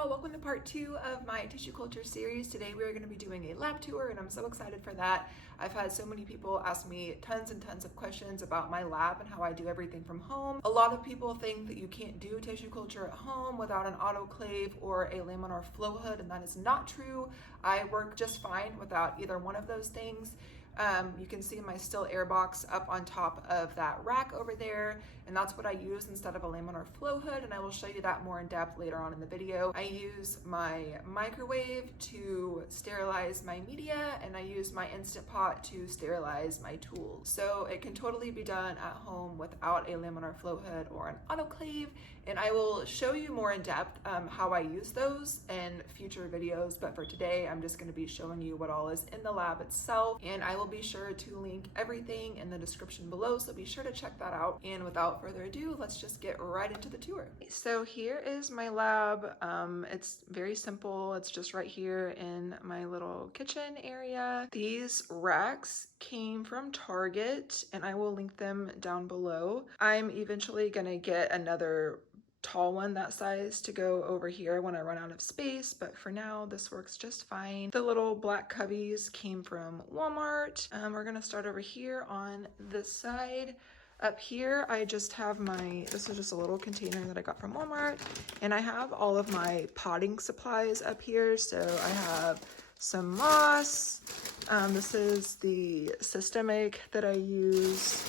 y'all, welcome to part 2 of my tissue culture series. Today we are going to be doing a lab tour and I'm so excited for that. I've had so many people ask me tons and tons of questions about my lab and how I do everything from home. A lot of people think that you can't do tissue culture at home without an autoclave or a laminar flow hood, and that is not true. I work just fine without either one of those things. You can see my still air box up on top of that rack over there, and that's what I use instead of a laminar flow hood, and I will show you that more in depth later on in the video. I use my microwave to sterilize my media, and I use my Instant Pot to sterilize my tools. So it can totally be done at home without a laminar flow hood or an autoclave, and I will show you more in depth how I use those in future videos, but for today I'm just going to be showing you what all is in the lab itself, and I will be sure to link everything in the description below, so be sure to check that out. And without further ado, let's just get right into the tour. So here is my lab. It's very simple. It's just right here in my little kitchen area. These racks came from Target and I will link them down below. I'm eventually gonna get another tall one that size to go over here when I run out of space, but for now this works just fine. The little black cubbies came from Walmart. We're gonna start over here on this side. Up here I just have this is just a little container that I got from Walmart, and I have all of my potting supplies up here. So I have some moss. This is the Systemic that I use.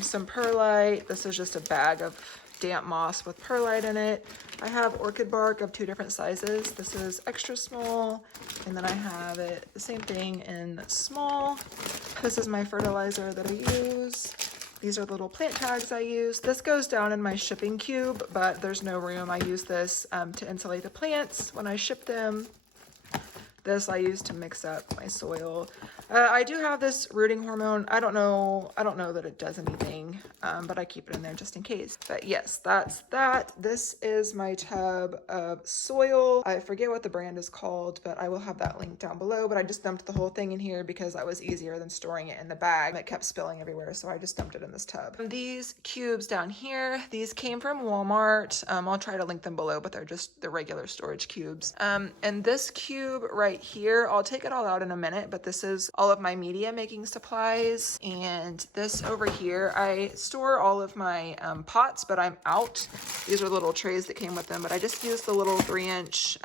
Some perlite. This is just a bag of damp moss with perlite in it. I have orchid bark of 2 different sizes. This is extra small, and then I have it the same thing in small. This is my fertilizer that I use. These are the little plant tags I use. This goes down in my shipping cube, but there's no room. I use this to insulate the plants when I ship them. This I use to mix up my soil. I do have this rooting hormone. I don't know that it does anything, but I keep it in there just in case. But yes, that's that. This is my tub of soil. I forget what the brand is called, but I will have that link down below. But I just dumped the whole thing in here because that was easier than storing it in the bag. It kept spilling everywhere, so I just dumped it in this tub. These cubes down here, these came from Walmart. I'll try to link them below, but they're just the regular storage cubes. And this cube right here, I'll take it all out in a minute, but this is all of my media making supplies. And this over here, I store all of my pots, but I'm out. These are little trays that came with them, but I just used the little 3-inch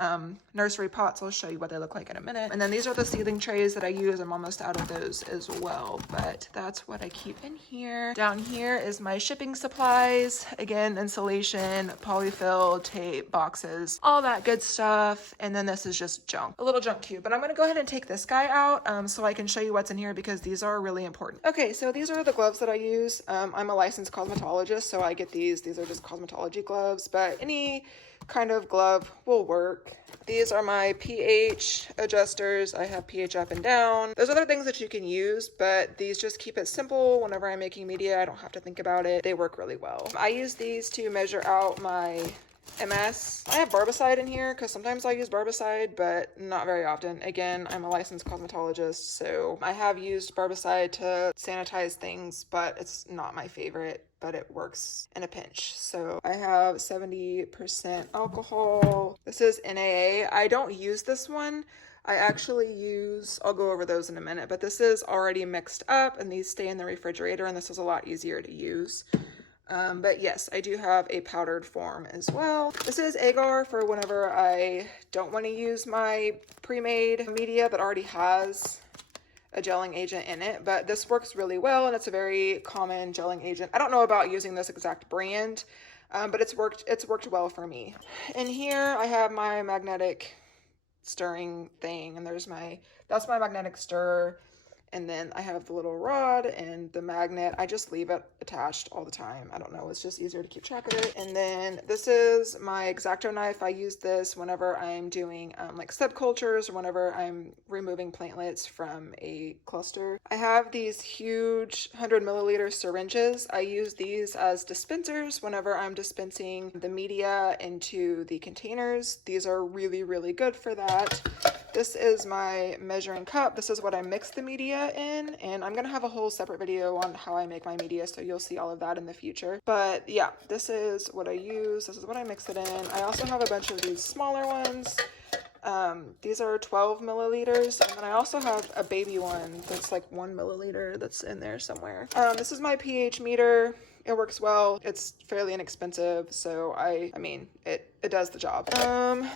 nursery pots. I'll show you what they look like in a minute. And then these are the seedling trays that I use. I'm almost out of those as well, but that's what I keep in here. Down here is my shipping supplies. Again, insulation, polyfill, tape, boxes, all that good stuff. And then this is just junk, a little junk cube. But I'm gonna go ahead and take this guy out so I can show you what's in here because these are really important. Okay, so these are the gloves that I use. I'm a licensed cosmetologist, so I get these. These are just cosmetology gloves, but any kind of glove will work. These are my pH adjusters. I have pH up and down. There's other things that you can use, but these just keep it simple. Whenever I'm making media, I don't have to think about it. They work really well. I use these to measure out my MS. I have barbicide in here because sometimes I use barbicide, but not very often. Again, I'm a licensed cosmetologist, so I have used barbicide to sanitize things, but it's not my favorite, but it works in a pinch. So I have 70% alcohol. This is NAA. I don't use this one. I actually use, I'll go over those in a minute, but this is already mixed up and these stay in the refrigerator, and this is a lot easier to use. But yes, I do have a powdered form as well. This is agar for whenever I don't want to use my pre-made media that already has a gelling agent in it, but this works really well and it's a very common gelling agent. I don't know about using this exact brand, but it's worked well for me. In here I have my magnetic stirring thing, and that's my magnetic stirrer. And then I have the little rod and the magnet. I just leave it attached all the time. I don't know, it's just easier to keep track of it. And then this is my X-Acto knife. I use this whenever I'm doing like subcultures or whenever I'm removing plantlets from a cluster. I have these huge 100 milliliter syringes. I use these as dispensers whenever I'm dispensing the media into the containers. These are really, really good for that. This is my measuring cup. This is what I mix the media in, and I'm gonna have a whole separate video on how I make my media, so you'll see all of that in the future. But yeah, this is what I use. This is what I mix it in. I also have a bunch of these smaller ones. These are 12 milliliters, and then I also have a baby one that's like 1 milliliter that's in there somewhere. This is my pH meter. It works well. It's fairly inexpensive, so I mean, it does the job.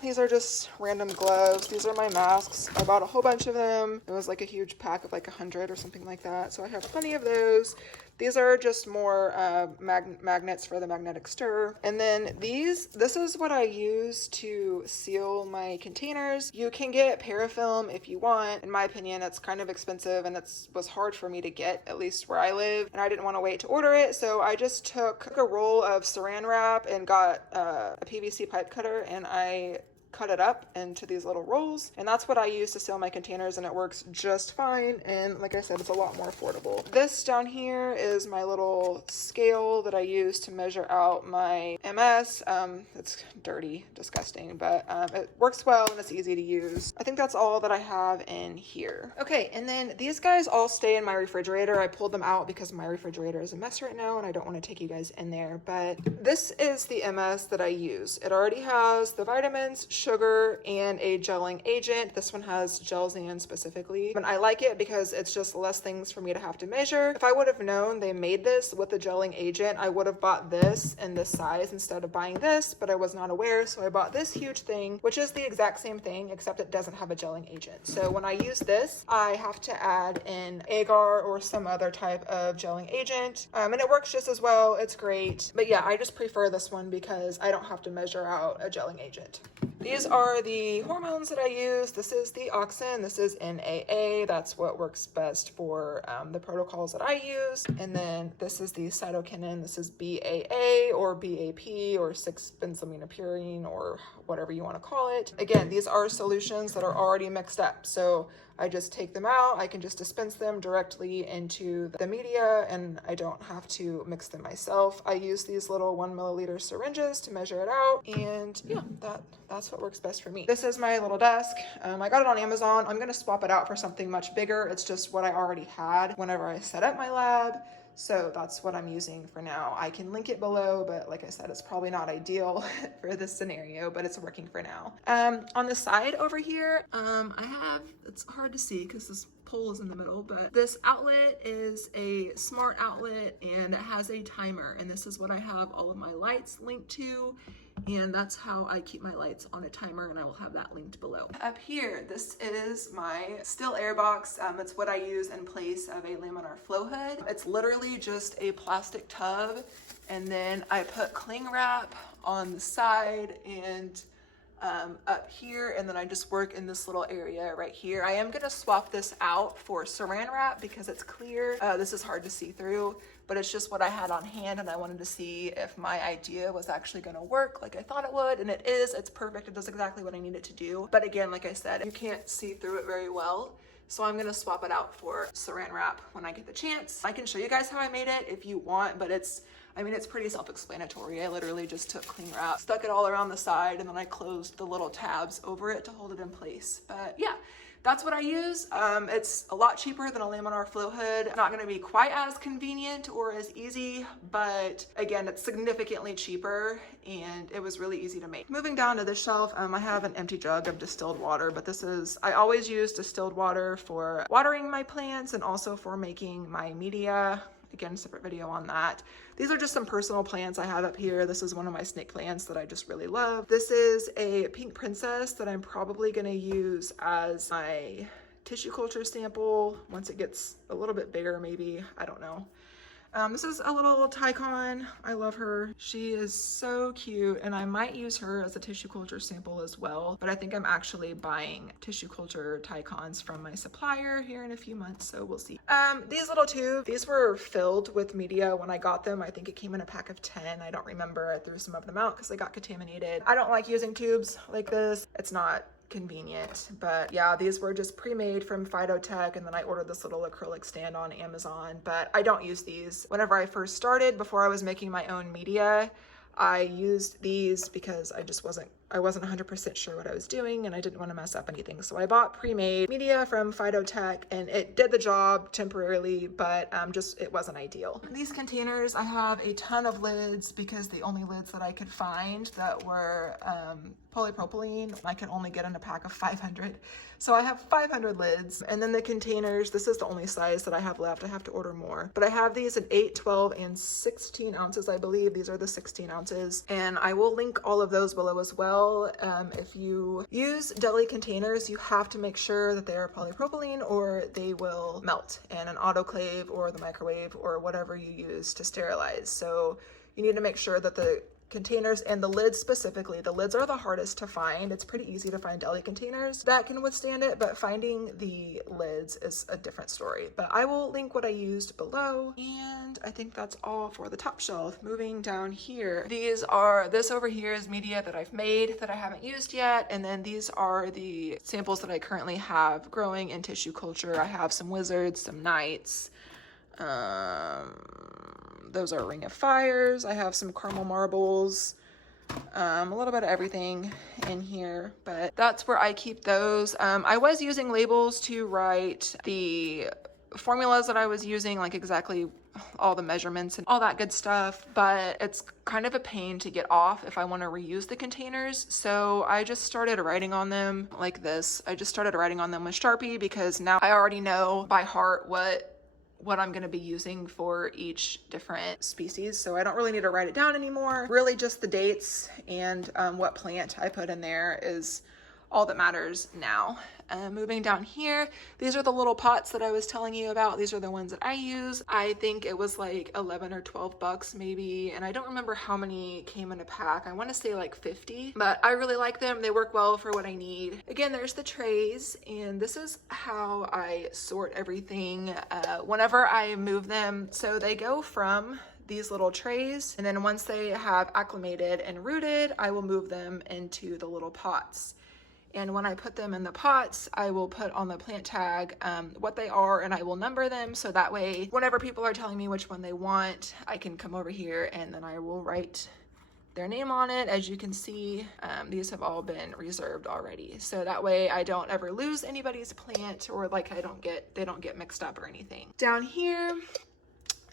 These are just random gloves. These are my masks. I bought a whole bunch of them. It was like a huge pack of like 100 or something like that, so I have plenty of those. These are just more magnets for the magnetic stir. And then this is what I use to seal my containers. You can get parafilm if you want. In my opinion, it's kind of expensive, and was hard for me to get, at least where I live, and I didn't want to wait to order it, so I just took a roll of saran wrap and got a PVC pipe cutter, and I cut it up into these little rolls, and that's what I use to seal my containers, and it works just fine. And like I said, it's a lot more affordable. This down here is my little scale that I use to measure out my MS. It's dirty, disgusting, but it works well and it's easy to use. I think that's all that I have in here. Okay, and then these guys all stay in my refrigerator. I pulled them out because my refrigerator is a mess right now and I don't want to take you guys in there, but this is the MS that I use. It already has the vitamins, sugar, and a gelling agent. This one has Gelzan specifically, and I like it because it's just less things for me to have to measure. If I would have known they made this with the gelling agent, I would have bought this in this size instead of buying this, but I was not aware, so I bought this huge thing, which is the exact same thing, except it doesn't have a gelling agent. So when I use this, I have to add in agar or some other type of gelling agent, and it works just as well. It's great. But yeah, I just prefer this one because I don't have to measure out a gelling agent. These are the hormones that I use. This is the Auxin. This is NAA. That's what works best for the protocols that I use. And then this is the cytokinin. This is BAA or BAP or 6-benzamminopurine or whatever you want to call it. Again, these are solutions that are already mixed up. So I just take them out. I can just dispense them directly into the media, and I don't have to mix them myself. I use these little 1 milliliter syringes to measure it out, and yeah, that's what works best for me. This is my little desk. I got it on Amazon. I'm gonna swap it out for something much bigger. It's just what I already had whenever I set up my lab. So that's what I'm using for now. I can link it below, but like I said, it's probably not ideal for this scenario, but it's working for now. On the side over here, it's hard to see because this pole is in the middle, but this outlet is a smart outlet and it has a timer, and this is what I have all of my lights linked to. And that's how I keep my lights on a timer, and I will have that linked below. Up here, this is my still air box. It's what I use in place of a laminar flow hood. It's literally just a plastic tub, and then I put cling wrap on the side and up here, and then I just work in this little area right here. I am gonna swap this out for saran wrap because it's clear. This is hard to see through, but it's just what I had on hand, and I wanted to see if my idea was actually gonna work like I thought it would, and it is. It's perfect. It does exactly what I need it to do. But again, like I said, you can't see through it very well. So I'm gonna swap it out for saran wrap when I get the chance. I can show you guys how I made it if you want, but it's pretty self-explanatory. I literally just took cling wrap, stuck it all around the side, and then I closed the little tabs over it to hold it in place. But yeah, that's what I use. It's a lot cheaper than a laminar flow hood. Not gonna be quite as convenient or as easy, but again, it's significantly cheaper and it was really easy to make. Moving down to this shelf, I have an empty jug of distilled water, but I always use distilled water for watering my plants and also for making my media. Again, separate video on that. These are just some personal plants I have up here. This is one of my snake plants that I just really love. This is a pink princess that I'm probably gonna use as my tissue culture sample once it gets a little bit bigger, maybe, I don't know. This is a little Tycon. I love her. She is so cute, and I might use her as a tissue culture sample as well, but I think I'm actually buying tissue culture Tycons from my supplier here in a few months, so we'll see. These little tubes, these were filled with media when I got them. I think it came in a pack of 10. I don't remember. I threw some of them out because they got contaminated. I don't like using tubes like this. It's not convenient, but yeah, these were just pre-made from Phytotech, and then I ordered this little acrylic stand on Amazon, but I don't use these. Whenever I first started, before I was making my own media, I used these because I wasn't 100% sure what I was doing and I didn't want to mess up anything. So I bought pre-made media from Phytotech and it did the job temporarily, but just it wasn't ideal. These containers, I have a ton of lids because the only lids that I could find that were polypropylene, I could only get in a pack of 500. So I have 500 lids. And then the containers, this is the only size that I have left. I have to order more. But I have these in 8, 12, and 16 ounces, I believe. These are the 16 ounces. And I will link all of those below as well. If you use deli containers, you have to make sure that they are polypropylene or they will melt in an autoclave or the microwave or whatever you use to sterilize. So you need to make sure that the containers and the lids specifically, the lids are the hardest to find. It's pretty easy to find deli containers that can withstand it, but finding the lids is a different story. But I will link what I used below. And I think that's all for the top shelf. Moving down here, this over here is media that I've made that I haven't used yet. And then these are the samples that I currently have growing in tissue culture. I have some Wizards, some Knights, those are Ring of Fires. I have some caramel marbles, a little bit of everything in here, but that's where I keep those. I was using labels to write the formulas that I was using, like exactly all the measurements and all that good stuff, but it's kind of a pain to get off if I want to reuse the containers. So I just started writing on them like this. I just started writing on them with Sharpie because now I already know by heart what I'm going to be using for each different species. So I don't really need to write it down anymore. Really just the dates and what plant I put in there is all that matters now. Moving down here, these are the little pots that I was telling you about. These are the ones that I use. I think it was like 11 or 12 bucks maybe, and I don't remember how many came in a pack. I want to say like 50, but I really like them. They work well for what I need. Again, there's the trays, and this is how I sort everything whenever I move them. So they go from these little trays, and then once they have acclimated and rooted, I will move them into the little pots. And when I put them in the pots, I will put on the plant tag what they are, and I will number them. So that way, whenever people are telling me which one they want, I can come over here and then I will write their name on it. As you can see, these have all been reserved already. So that way I don't ever lose anybody's plant, or like they don't get mixed up or anything. Down here,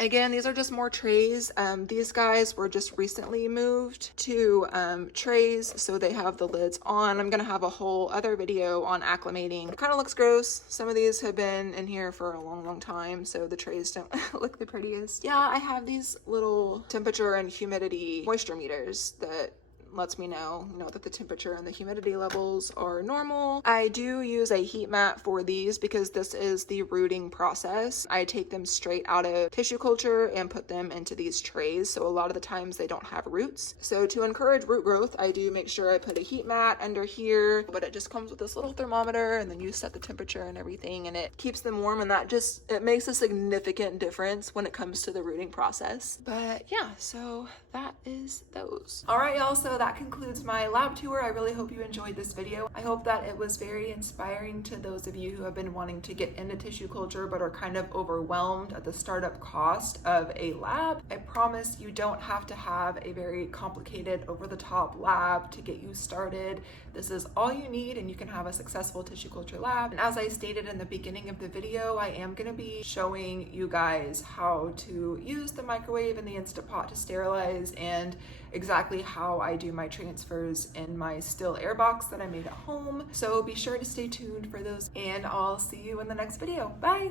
again, these are just more trays. These guys were just recently moved to trays, so they have the lids on. I'm gonna have a whole other video on acclimating. It kind of looks gross. Some of these have been in here for a long time, so the trays don't look the prettiest. Yeah, I have these little temperature and humidity moisture meters that lets me know, that the temperature and the humidity levels are normal. I do use a heat mat for these because this is the rooting process. I take them straight out of tissue culture and put them into these trays. So a lot of the times they don't have roots. So to encourage root growth, I do make sure I put a heat mat under here, but it just comes with this little thermometer, and then you set the temperature and everything, and it keeps them warm, and it makes a significant difference when it comes to the rooting process. But yeah, so that is those. All right, y'all, so that concludes my lab tour. I really hope you enjoyed this video. I hope that it was very inspiring to those of you who have been wanting to get into tissue culture but are kind of overwhelmed at the startup cost of a lab. I promise you don't have to have a very complicated over-the-top lab to get you started. This is all you need, and you can have a successful tissue culture lab. And as I stated in the beginning of the video, I am going to be showing you guys how to use the microwave and the Instant Pot to sterilize, and exactly how I do my transfers in my still air box that I made at home. So be sure to stay tuned for those, and I'll see you in the next video. Bye!